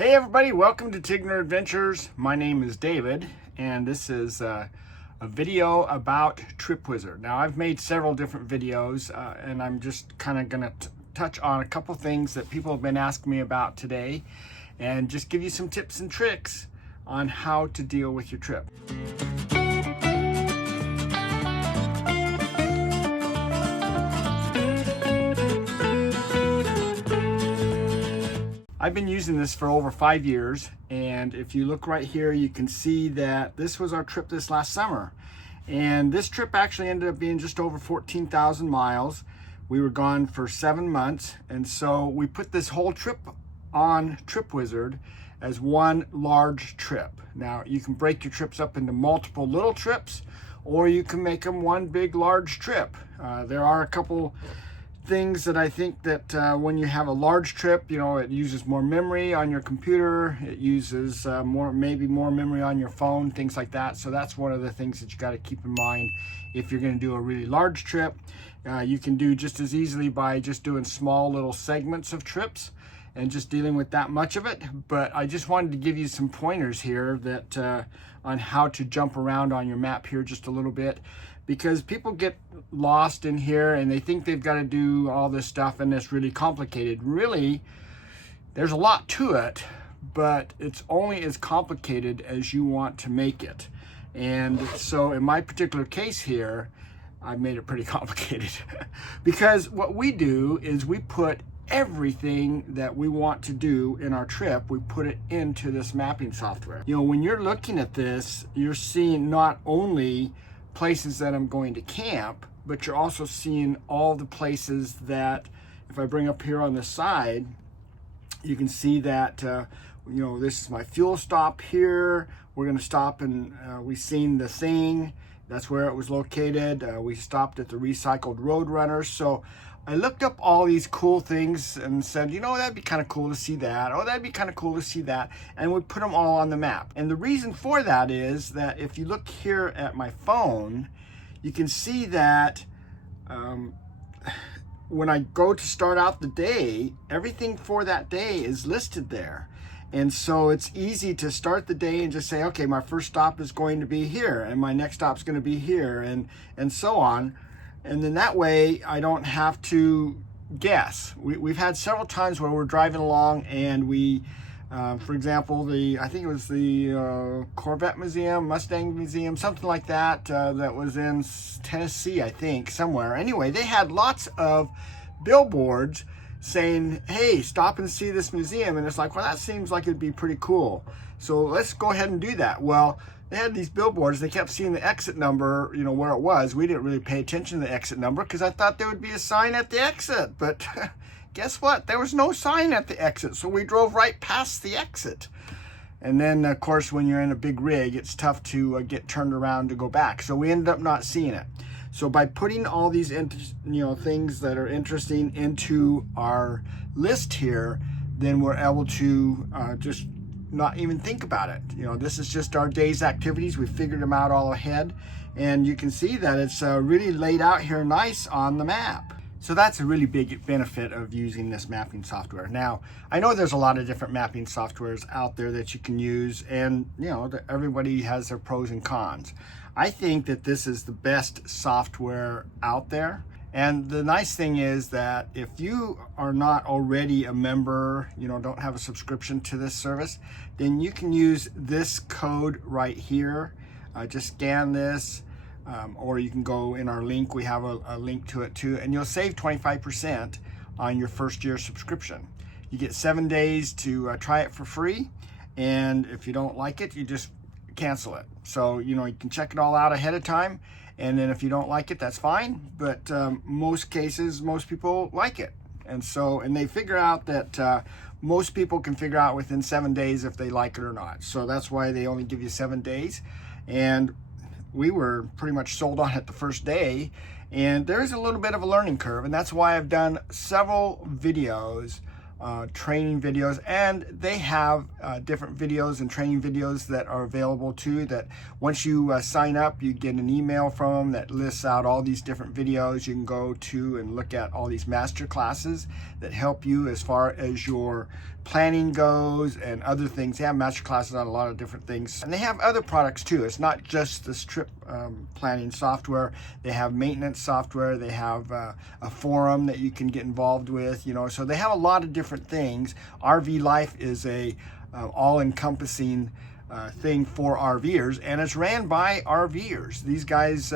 Hey everybody, welcome to Tigner Adventures. My name is David, and this is a video about TripWizard. Now, I've made several different videos, and I'm just kind of going to touch on a couple things that people have been asking me about today, and just give you some tips and tricks on how to deal with your trip. I've been using this for over 5 years, and if you look right here, you can see that this was our trip this last summer. And this trip actually ended up being just over 14,000 miles. We were gone for 7 months, and so we put this whole trip on TripWizard as one large trip. Now, you can break your trips up into multiple little trips, or you can make them one big large trip. There are a couple things that I think that when you have a large trip, it uses more memory on your computer, it uses maybe more memory on your phone, things like that. So that's one of the things that you got to keep in mind if you're going to do a really large trip. You can do just as easily by just doing small little segments of trips and just dealing with that much of it. But I just wanted to give you some pointers here that on how to jump around on your map here just a little bit, because people get lost in here and they think they've got to do all this stuff and it's really complicated. Really, there's a lot to it, but it's only as complicated as you want to make it. And so in my particular case here, I've made it pretty complicated because what we do is we put everything that we want to do in our trip, we put it into this mapping software. When you're looking at this, you're seeing not only places that I'm going to camp, but you're also seeing all the places that, if I bring up here on the side, you can see that this is my fuel stop here. We're going to stop and we've seen the Thing. That's where it was located. We stopped at the Recycled Roadrunner. So I looked up all these cool things and said, that'd be kind of cool to see that. Oh, that'd be kind of cool to see that. And we put them all on the map. And the reason for that is that if you look here at my phone, you can see that when I go to start out the day, everything for that day is listed there. And so it's easy to start the day and just say, okay, my first stop is going to be here, and my next stop is going to be here, and so on. And then that way I don't have to guess. We've had several times where we're driving along and we, for example, I think it was the Corvette Museum, Mustang Museum, something like that, that was in Tennessee, I think, somewhere. Anyway, they had lots of billboards saying, hey, stop and see this museum. And it's like, well, that seems like it'd be pretty cool. So let's go ahead and do that. Well, they had these billboards. They kept seeing the exit number, where it was. We didn't really pay attention to the exit number because I thought there would be a sign at the exit. But guess what? There was no sign at the exit. So we drove right past the exit. And then, of course, when you're in a big rig, it's tough to get turned around to go back. So we ended up not seeing it. So by putting all these things that are interesting into our list here, then we're able to just not even think about it. This is just our day's activities. We figured them out all ahead, and you can see that it's really laid out here nice on the map. So that's a really big benefit of using this mapping software. Now, I know there's a lot of different mapping softwares out there that you can use, and everybody has their pros and cons. I think that this is the best software out there. And the nice thing is that if you are not already a member, don't have a subscription to this service, then you can use this code right here. Just scan this, or you can go in our link. We have a link to it too, and you'll save 25% on your first year subscription. You get 7 days to try it for free, and if you don't like it, you just cancel it. So you can check it all out ahead of time. And then if you don't like it, that's fine. But most cases, most people like it. And they figure out that most people can figure out within 7 days if they like it or not. So that's why they only give you 7 days. And we were pretty much sold on it the first day. And there's a little bit of a learning curve. And that's why I've done several videos training videos, and they have different videos and training videos that are available too, that once you sign up, you get an email from them that lists out all these different videos you can go to and look at all these master classes that help you as far as your planning goes and other things. They have master classes on a lot of different things, and they have other products too. It's not just this trip planning software. They have maintenance software. They have a forum that you can get involved with, you know, so they have a lot of different things. RV Life is a all-encompassing thing for RVers, and it's ran by RVers. These guys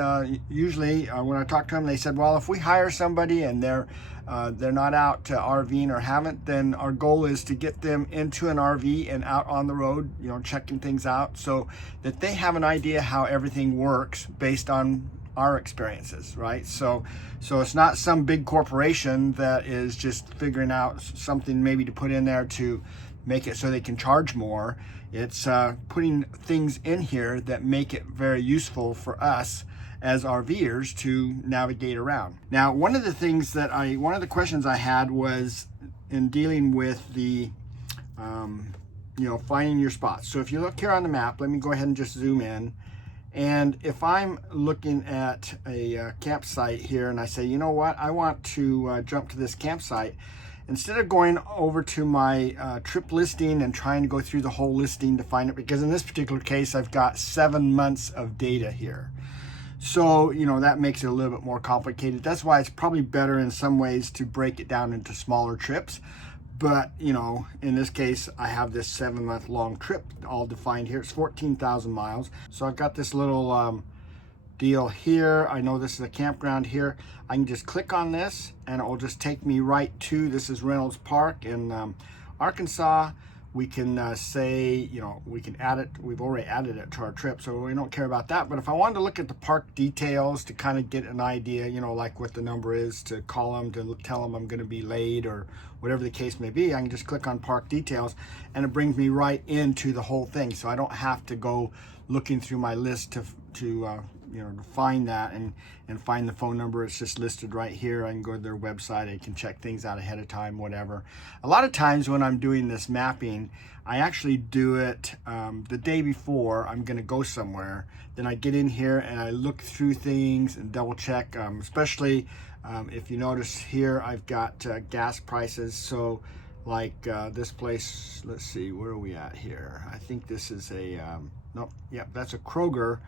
usually, when I talk to them, they said, well, if we hire somebody and they're not out RVing or haven't, then our goal is to get them into an RV and out on the road, you know, checking things out, so that they have an idea how everything works based on our experiences, right? So it's not some big corporation that is just figuring out something maybe to put in there to make it so they can charge more. It's putting things in here that make it very useful for us as RVers to navigate around. Now, one of the questions I had was in dealing with the, you know, finding your spots. So if you look here on the map, let me go ahead and just zoom in. And if I'm looking at a campsite here and I say, you know what, I want to jump to this campsite, instead of going over to my trip listing and trying to go through the whole listing to find it, because in this particular case, I've got 7 months of data here. So, you know, that makes it a little bit more complicated. That's why it's probably better in some ways to break it down into smaller trips. But, you know, in this case, I have this 7-month long trip all defined here. It's 14,000 miles. So I've got this little deal here. I know this is a campground here. I can just click on this and it will just take me right to, this is Reynolds Park in Arkansas. We can say, you know, we can add it. We've already added it to our trip, so we don't care about that. But if I wanted to look at the park details to kind of get an idea, you know, like what the number is, to call them, to tell them I'm going to be late or whatever the case may be, I can just click on park details and it brings me right into the whole thing. So I don't have to go looking through my list to you know, to find that and find the phone number. It's just listed right here. I can go to their website. I can check things out ahead of time, whatever. A lot of times when I'm doing this mapping, I actually do it the day before I'm going to go somewhere. Then I get in here and I look through things and double check, especially if you notice here, I've got gas prices. So like this place, let's see, where are we at here? I think this is a, nope, yep, that's a Kroger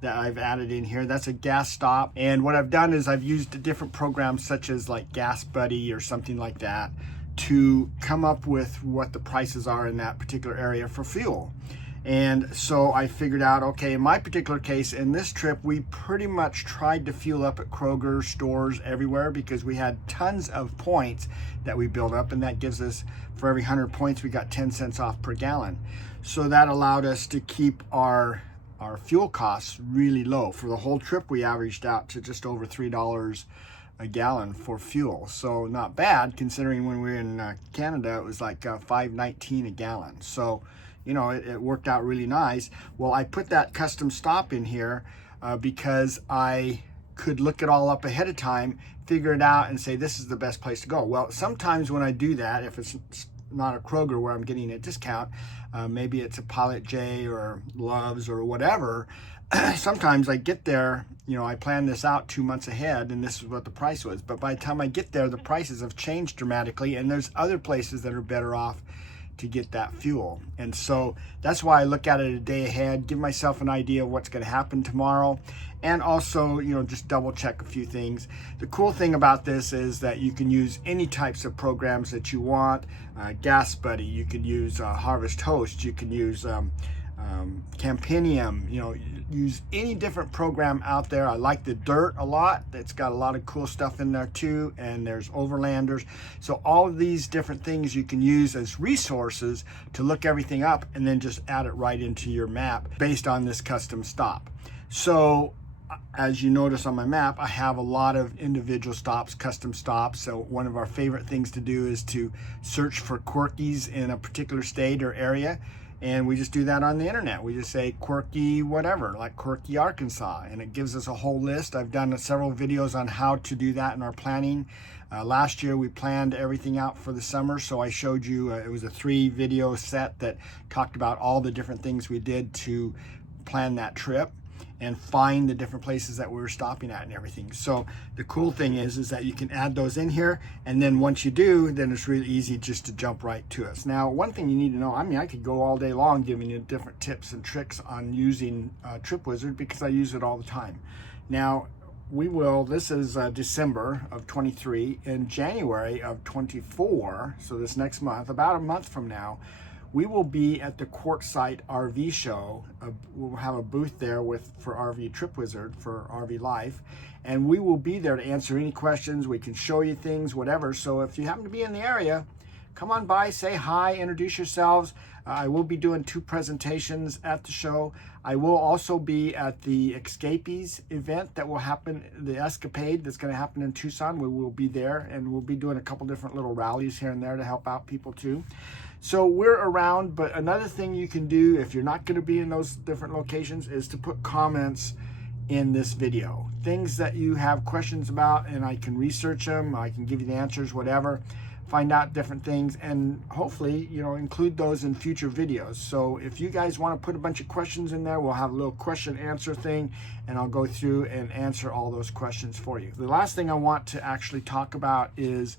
that I've added in here. That's a gas stop. And what I've done is I've used different programs such as like Gas Buddy or something like that to come up with what the prices are in that particular area for fuel. And so I figured out, okay, in my particular case, in this trip, we pretty much tried to fuel up at Kroger stores everywhere because we had tons of points that we built up, and that gives us, for every 100 points, we got 10 cents off per gallon. So that allowed us to keep our fuel costs really low. For the whole trip, we averaged out to just over $3 a gallon for fuel. So not bad, considering when we were in Canada, it was like $5.19 a gallon. So, you know, it worked out really nice. Well, I put that custom stop in here because I could look it all up ahead of time, figure it out, and say, this is the best place to go. Well, sometimes when I do that, if it's not a Kroger where I'm getting a discount, maybe it's a Pilot J or Love's or whatever, sometimes I get there, you know, I plan this out 2 months ahead and this is what the price was. But by the time I get there, the prices have changed dramatically, and there's other places that are better off to get that fuel. And so that's why I look at it a day ahead, give myself an idea of what's going to happen tomorrow, and also, you know, just double check a few things. The cool thing about this is that you can use any types of programs that you want. Gas Buddy, you can use Harvest Host, you can use Campinium, you know, use any different program out there. I like the Dirt a lot. It's got a lot of cool stuff in there too, and there's Overlanders. So all of these different things you can use as resources to look everything up and then just add it right into your map based on this custom stop. So as you notice on my map, I have a lot of individual stops, custom stops. So one of our favorite things to do is to search for quirkies in a particular state or area. And we just do that on the internet. We just say quirky whatever, like quirky Arkansas, and it gives us a whole list. I've done several videos on how to do that in our planning. Last year we planned everything out for the summer, so I showed you, it was a 3-video set that talked about all the different things we did to plan that trip and find the different places that we were stopping at and everything. So the cool thing is that you can add those in here, and then once you do, then it's really easy just to jump right to us. Now, one thing you need to know, I mean, I could go all day long giving you different tips and tricks on using TripWizard because I use it all the time. Now, this is December of 23. In January of 24, so this next month, about a month from now, we will be at the Quartzsite RV show. We'll have a booth there for RV TripWizard, for RV Life, and we will be there to answer any questions. We can show you things, whatever. So if you happen to be in the area, come on by, say hi, introduce yourselves. I will be doing 2 presentations at the show. I will also be at the Escapees event that will happen, the Escapade that's going to happen in Tucson. We will be there, and we'll be doing a couple different little rallies here and there to help out people too. So we're around, but another thing you can do if you're not going to be in those different locations is to put comments in this video. Things that you have questions about, and I can research them, I can give you the answers, whatever, find out different things, and hopefully, include those in future videos. So if you guys want to put a bunch of questions in there, we'll have a little question answer thing, and I'll go through and answer all those questions for you. The last thing I want to actually talk about is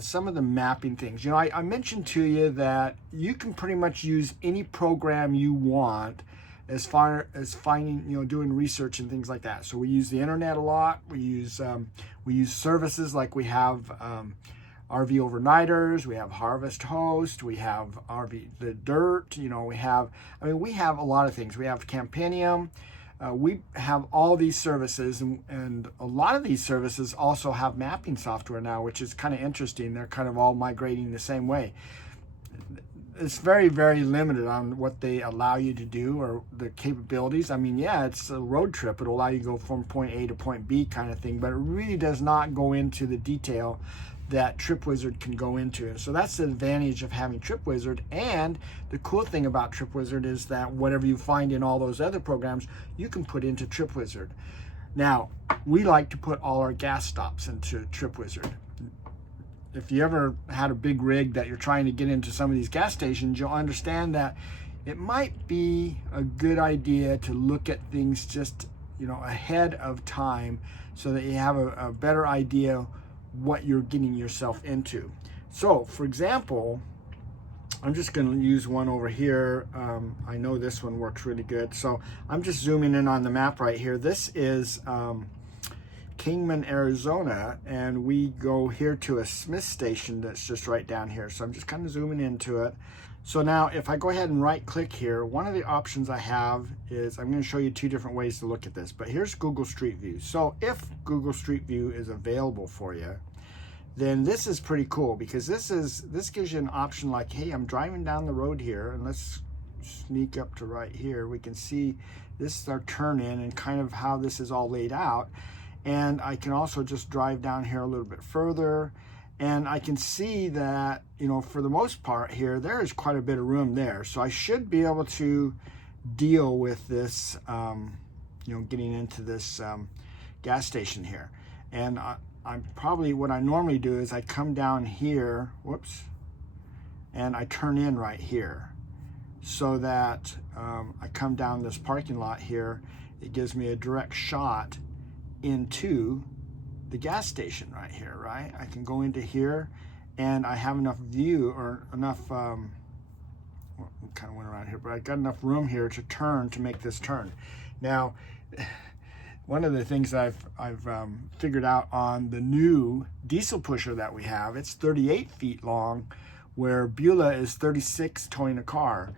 some of the mapping things. I mentioned to you that you can pretty much use any program you want as far as finding, doing research and things like that. So we use the internet a lot. We use services like we have RV Overnighters, we have Harvest Host, we have RV The Dirt, we have a lot of things. We have Campanium. We have all these services, and a lot of these services also have mapping software now, which is kind of interesting. They're kind of all migrating the same way. It's very, very limited on what they allow you to do or the capabilities. I mean, yeah, it's a road trip. It'll allow you to go from point A to point B kind of thing, but it really does not go into the detail that TripWizard can go into. And so that's the advantage of having TripWizard. And the cool thing about TripWizard is that whatever you find in all those other programs, you can put into TripWizard. Now, we like to put all our gas stops into TripWizard. If you ever had a big rig that you're trying to get into some of these gas stations, you'll understand that it might be a good idea to look at things just, ahead of time so that you have a better idea what you're getting yourself into. So, for example, I'm just going to use one over here. I know this one works really good. So I'm just zooming in on the map right here. This is Kingman, Arizona, and we go here to a Smith station that's just right down here. So I'm just kind of zooming into it. So now if I go ahead and right click here, one of the options I have is, I'm going to show you 2 different ways to look at this, but here's Google Street View. So if Google Street View is available for you, then this is pretty cool, because this gives you an option like, hey, I'm driving down the road here, and let's sneak up to right here. We can see this is our turn in and kind of how this is all laid out. And I can also just drive down here a little bit further, and I can see that, for the most part here, there is quite a bit of room there. So I should be able to deal with this, getting into this gas station here. And what I normally do is I come down here, and I turn in right here, so that I come down this parking lot here. It gives me a direct shot into the gas station right here, right? I can go into here, and I have enough view, or enough, kind of went around here, but I got enough room here to turn, to make this turn. Now, one of the things I've figured out on the new diesel pusher that we have, it's 38 feet long, where Beulah is 36 towing a car.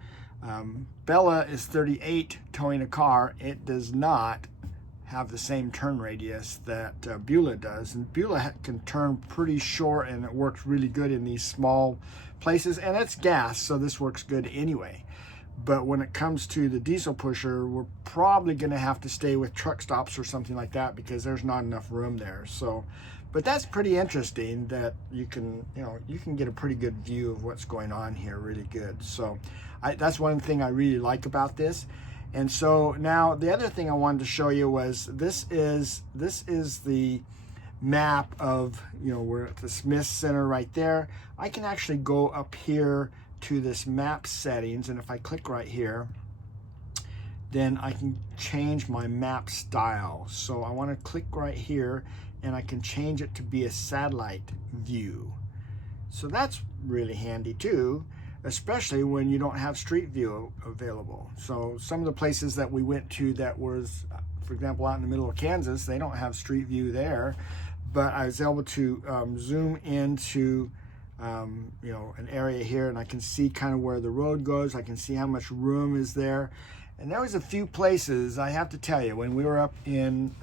Bella is 38 towing a car. It does not have the same turn radius that Beulah does, and Beulah can turn pretty short, and it works really good in these small places, and it's gas, so this works good anyway. But when it comes to the diesel pusher, we're probably going to have to stay with truck stops or something like that, because there's not enough room there. So, But that's pretty interesting that you can get a pretty good view of what's going on here, really good. So that's one thing I really like about this. And so now the other thing I wanted to show you was this is the map of, we're at the Smith Center right there. I can actually go up here to this map settings, and if I click right here, then I can change my map style. So I want to click right here and I can change it to be a satellite view. So that's really handy too, especially when you don't have street view available. So some of the places that we went to that was, for example, out in the middle of Kansas, they don't have street view there, but I was able to zoom into an area here, and I can see kind of where the road goes. I can see how much room is there. And there was a few places, I have to tell you, when we were up in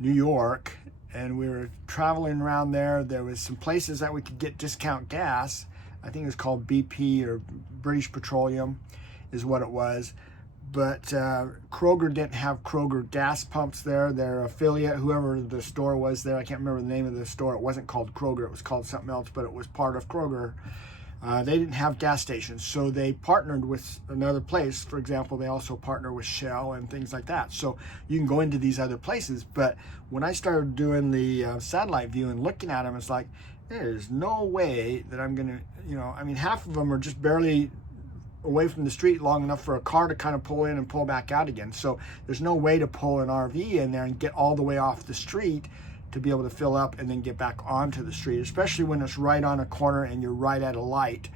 New York and we were traveling around there, there was some places that we could get discount gas. I think it was called BP or British Petroleum is what it was. But Kroger didn't have Kroger gas pumps there. Their affiliate, whoever the store was there, I can't remember the name of the store. It wasn't called Kroger, it was called something else, but it was part of Kroger. They didn't have gas stations, so they partnered with another place. For example, they also partner with Shell and things like that. So you can go into these other places, but when I started doing the satellite view and looking at them, it's like, there's no way that I'm gonna, half of them are just barely away from the street long enough for a car to kind of pull in and pull back out again. So there's no way to pull an RV in there and get all the way off the street to be able to fill up and then get back onto the street, especially when it's right on a corner and you're right at a light.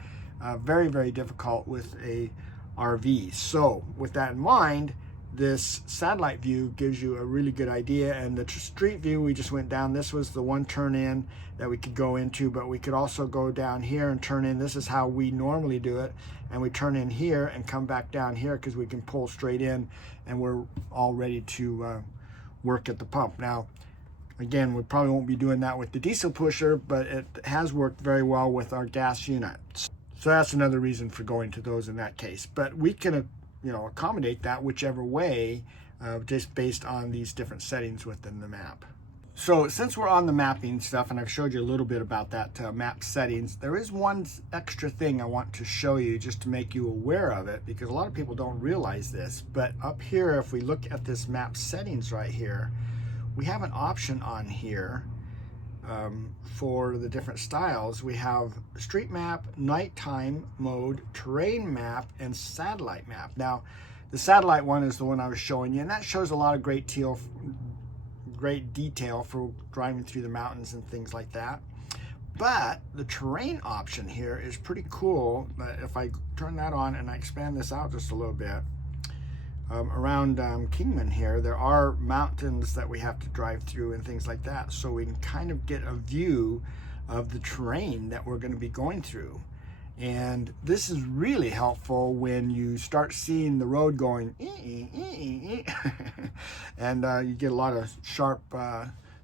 Very, very difficult with a RV. So with that in mind, this satellite view gives you a really good idea. And the street view we just went down, this was the one turn in that we could go into, but we could also go down here and turn in. This is how we normally do it. And we turn in here and come back down here because we can pull straight in and we're all ready to work at the pump. Now, again, we probably won't be doing that with the diesel pusher, but it has worked very well with our gas units. So that's another reason for going to those in that case. But we can, accommodate that whichever way, just based on these different settings within the map. So since we're on the mapping stuff, and I've showed you a little bit about that map settings, there is one extra thing I want to show you just to make you aware of it, because a lot of people don't realize this. But up here, if we look at this map settings right here, we have an option on here for the different styles. We have street map, nighttime mode, terrain map, and satellite map. Now, the satellite one is the one I was showing you, and that shows a lot of great detail for driving through the mountains and things like that. But the terrain option here is pretty cool. If I turn that on and I expand this out just a little bit, around Kingman here, there are mountains that we have to drive through and things like that. So we can kind of get a view of the terrain that we're going to be going through. And this is really helpful when you start seeing the road going and you get a lot of sharp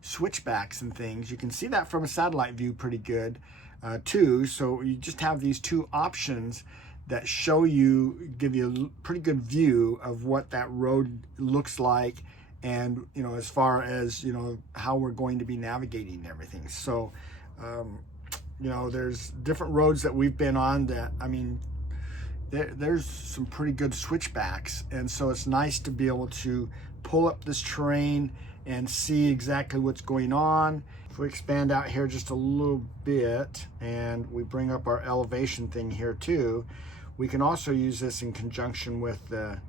switchbacks and things. You can see that from a satellite view pretty good too. So you just have these two options that give you a pretty good view of what that road looks like, and as far as how we're going to be navigating everything. So there's different roads that we've been on that, there's some pretty good switchbacks, and so it's nice to be able to pull up this terrain and see exactly what's going on. If we expand out here just a little bit and we bring up our elevation thing here too, we can also use this in conjunction with the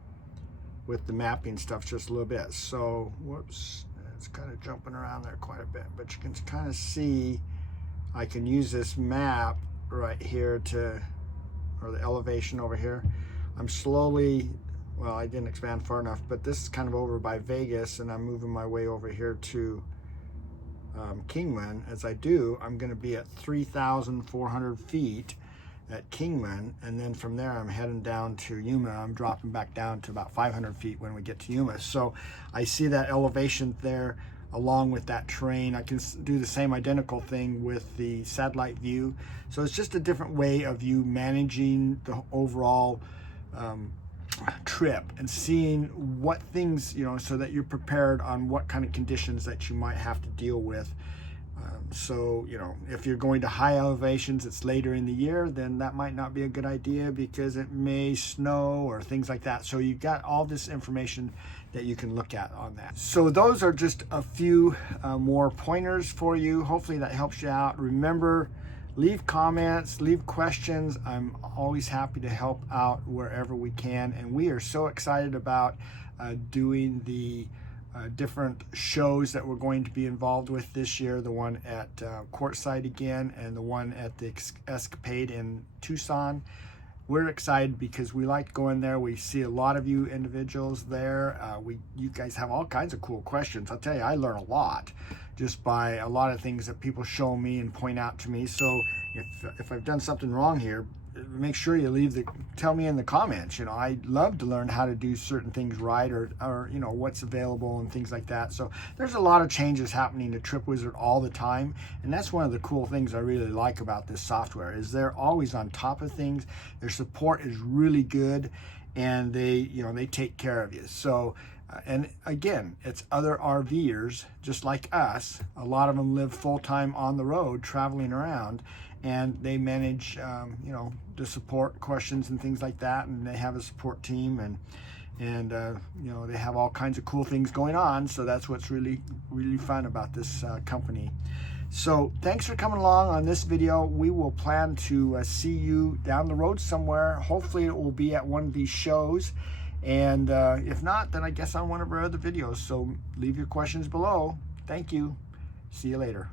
mapping stuff just a little bit. So, whoops, it's kind of jumping around there quite a bit, but you can kind of see I can use this map right here or the elevation over here. I'm slowly, well, I didn't expand far enough, but this is kind of over by Vegas, and I'm moving my way over here to Kingman. As I do, I'm going to be at 3,400 feet at Kingman, and then from there I'm heading down to Yuma. I'm dropping back down to about 500 feet when we get to Yuma. So I see that elevation there along with that terrain. I can do the same identical thing with the satellite view. So it's just a different way of you managing the overall trip and seeing what things, so that you're prepared on what kind of conditions that you might have to deal with So, you know, if you're going to high elevations, it's later in the year, then that might not be a good idea because it may snow or things like that. So you've got all this information that you can look at on that. So those are just a few more pointers for you. Hopefully that helps you out. Remember, leave comments, leave questions. I'm always happy to help out wherever we can. And we are so excited about doing the different shows that we're going to be involved with this year. The one at Courtside again, and the one at the Escapade in Tucson. We're excited because we like going there. We see a lot of you individuals there. You guys have all kinds of cool questions. I'll tell you, I learn a lot just by a lot of things that people show me and point out to me. So if I've done something wrong here, make sure you tell me in the comments. You know, I love to learn how to do certain things right, or you know, what's available and things like that. So there's a lot of changes happening to TripWizard all the time, and that's one of the cool things I really like about this software, is they're always on top of things. Their support is really good, and they take care of you. So and again, it's other RVers just like us. A lot of them live full-time on the road traveling around, and they manage you know, the support questions and things like that, and they have a support team, and you know, they have all kinds of cool things going on. So that's what's really fun about this company. So thanks for coming along on this video. We will plan to see you down the road somewhere. Hopefully it will be at one of these shows, and if not, then I guess on one of our other videos. So leave your questions below. Thank you. See you later.